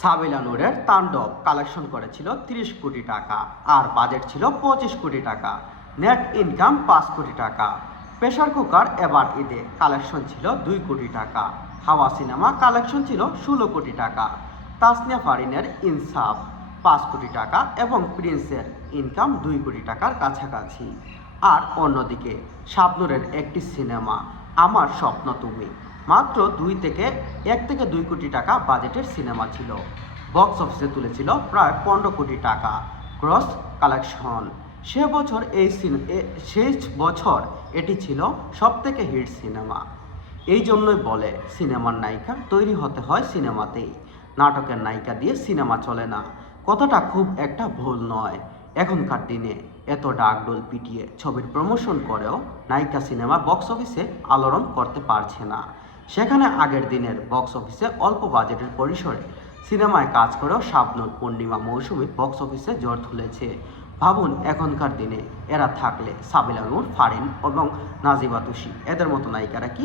সাবিলা নূরের তাণ্ডব কালেকশন করেছিল 30 কোটি টাকা আর বাজেট ছিল 25 কোটি টাকা। নেট ইনকাম 5 কোটি টাকা। প্রেসার কুকার এবার ঈদে কালেকশন ছিল 2 কোটি টাকা। হাওয়া সিনেমা কালেকশন ছিল 16 কোটি টাকা। তাসনিয়া ফারিনের ইনসাফ 5 কোটি টাকা এবং প্রিন্সের ইনকাম 2 কোটি টাকার কাছাকাছি। আর অন্যদিকে শাবনূরের একটি সিনেমা আমার স্বপ্ন তুমি মাত্র 1 থেকে 2 কোটি টাকা বাজেটের সিনেমা ছিল। বক্স অফিসে তুলেছিল প্রায় 15 কোটি টাকা গ্রস কালেকশন। সেই বছর এটি ছিল সবথেকে হিট সিনেমা। এই জন্যই বলে সিনেমার নায়িকা তৈরি হতে হয় সিনেমাতেই, নাটকের নায়িকা দিয়ে সিনেমা চলে না। কথাটা খুব একটা ভুল নয়। এখনকার দিনে এত ডাকডোল পিটিয়ে ছবির প্রমোশন করেও নায়িকা সিনেমা বক্স অফিসে আলোড়ন করতে পারছে না। সেখানে আগের দিনের বক্স অফিসে অল্প বাজেটের পরিসরে সিনেমায় কাজ করেও শাবনূর, পূর্ণিমা, মৌসুমী বক্স অফিসে জোর তুলেছে। ভাবুন এখনকার দিনে এরা থাকলে সাবিলা নূর, ফারিন এবং নাজিবা তুষি এদের মতো নায়িকারা কি